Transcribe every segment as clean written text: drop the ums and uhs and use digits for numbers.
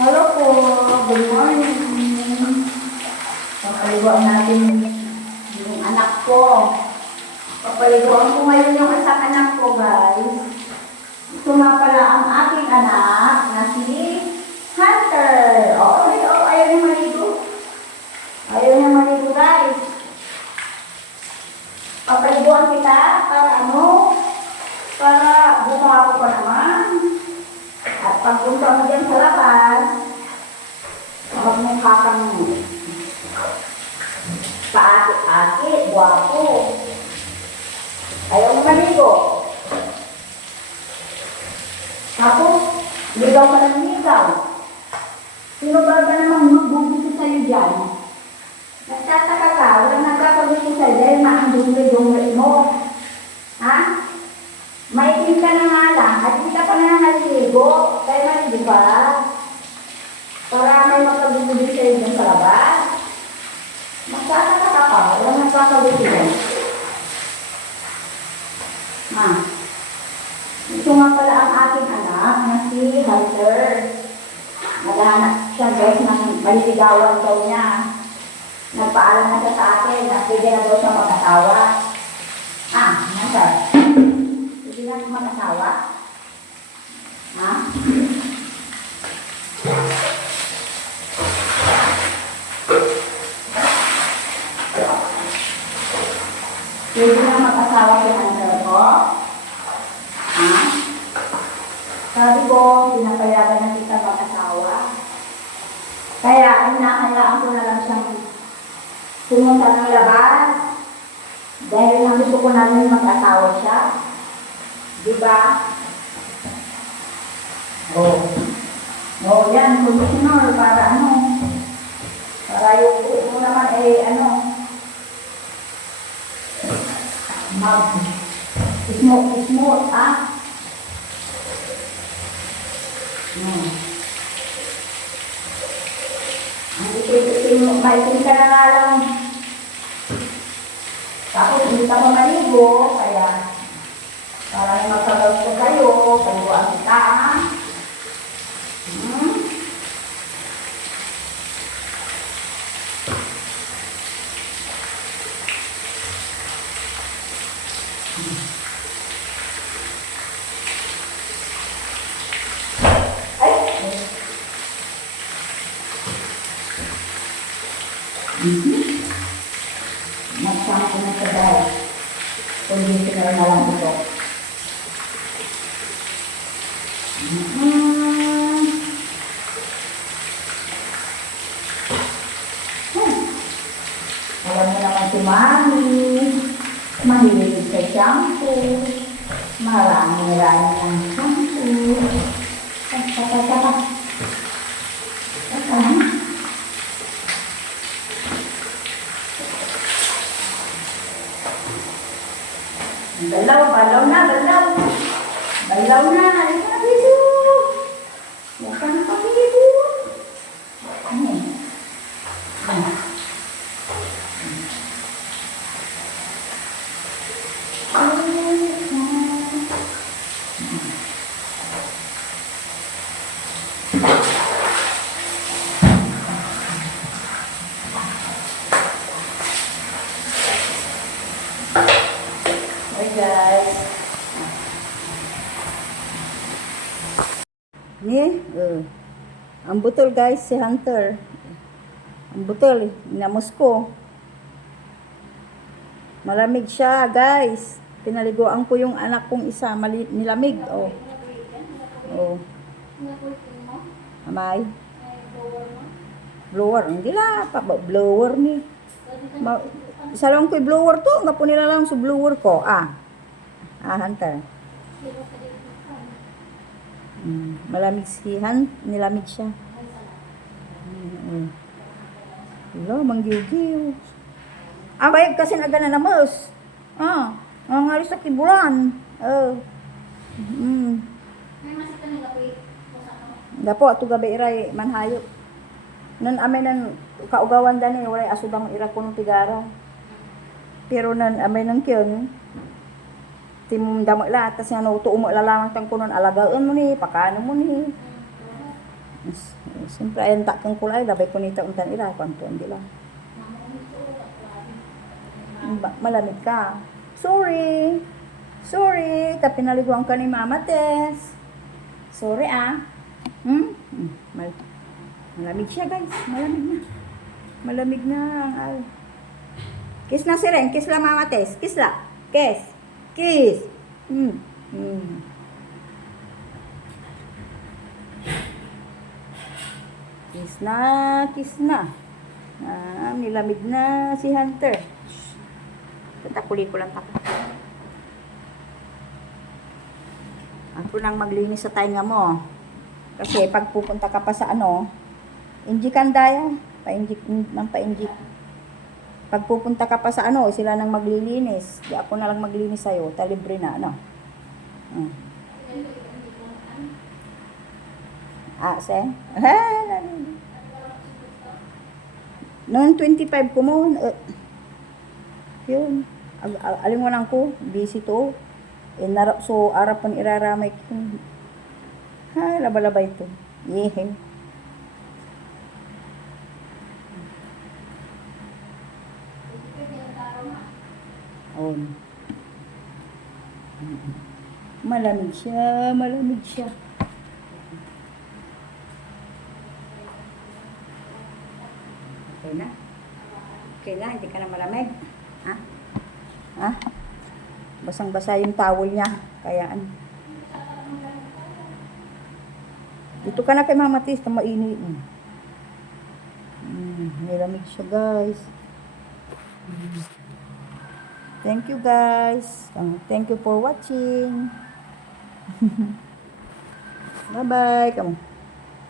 Hello po, good morning. Papaliguan natin yung anak ko. Papaliguan ko ngayon yung isang anak ko, guys. Ito nga pala ang aking anak na si Hunter. Ayaw niya maligo. Ayaw niya maligo, guys. Papaliguan kita para ano? Para bumago pa naman. At pagpunta mo dyan sa labas, huwag mong kakang paakit-akit, guwapo. Ayaw mo maligo. Tapos, ligaw ka ng ligaw. Sino ba namang magbubuto sa'yo dyan? Nagtataka ka, walang nagkakabuto sa'yo dahil maandungri-dungri mo. Ha? Maitim ka na nga lang, at hindi ka pa na naliligo, kaya maligo ka. Para may magkabubuti sa'yo dyan sa labas. Magtataka ka pa, walang nagkakabuti dyan. Ha? Ito nga pala ang aking anak na si Hunter. Naghahanap siya guys ng maliligawan daw niya. Nagpaalam na siya sa akin na pwede na daw siya mag-asawa. Hunter? Pwede na siya mag-asawa? Ha? Pwede na mag-asawa si Hunter ko? Ha? Sabi ko, pinapayagan na kita mag-asawa. Kaya, inahayaan ko na lang siyang pumunta ng labas. Dahil ang gusto ko namin mag-asawa siya. Diba? Yan, conditioner para ano? Para yung mo naman mag-smoke, Ang itin mo, maitin ka na nga lang. Tapos hindi ka pa maligo, kaya para magkagaw ko kayo, paliguan kita, Magsama na sa dahil. Conditioner na lang ito. Alam mo naman si Mami. Mahilig sa shampoo. Marami-rami ng shampoo. Saka. Balaw na. Balaw na. Halika na dito. Huwag ka na pag-ibo. Hi guys. Ang butol guys, si Hunter. Ang butol, inamos ko. Malamig siya guys. Pinaliguan ko yung anak kong isa, nilamig. Amay. Blower, hindi la pa blower ni. Salong ko blower to, nga po nila lang sa blower ko. Hunter. Malamig si nilamig siya. Hello, manggiw-giw. Bayag kasi na gana namos. Ang alis sa kibulan. Dapo, ato gabi iray manhayo. Nan amay nan kaugawan dani, walay asudang ira ko ng tigara. Pero nan amay nan kyon, timdamo la tas ano tuo mo lalamang tang kunon alagaan mo ni pakano mo ni Siyempre, ayan takang kulay, labay ko nita untan ila, kwanto, hindi lang. Malamig ka. Sorry. Sorry, pinaliguan ka ni Mama Tess. Sorry ah. Malamig siya guys, malamig na. Malamig na. Ay. Kiss na si Ren, kiss la Mama Tess. Kiss la. Kiss. Kiss. Kiss na, kiss na. Nilamig na si Hunter. Tatakuli ko lang taka. Ako nang maglinis sa tainga mo. Kasi pag pupunta ka pa sa injikan daya. Painjik ng painjik. Pag pupunta ka pa sa sila nang maglilinis. Di ako na lang maglinis sa'yo. Talibre na, Sen? Noong 25 ko mo, yun. Alingunan ko, busy to. So, arapan iraramay ko. Laba-laba ito. Yehe. Malamig siya, malamig siya. Okay na? Okay na, hindi ka na malamig? Ha? Basang-basa yung towel niya. Kaya dito ka na kay Mama Tis, mainit. Malamig siya guys. Thank you guys. Thank you for watching. Bye-bye. Come on.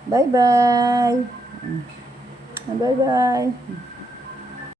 Bye-bye. Bye-bye.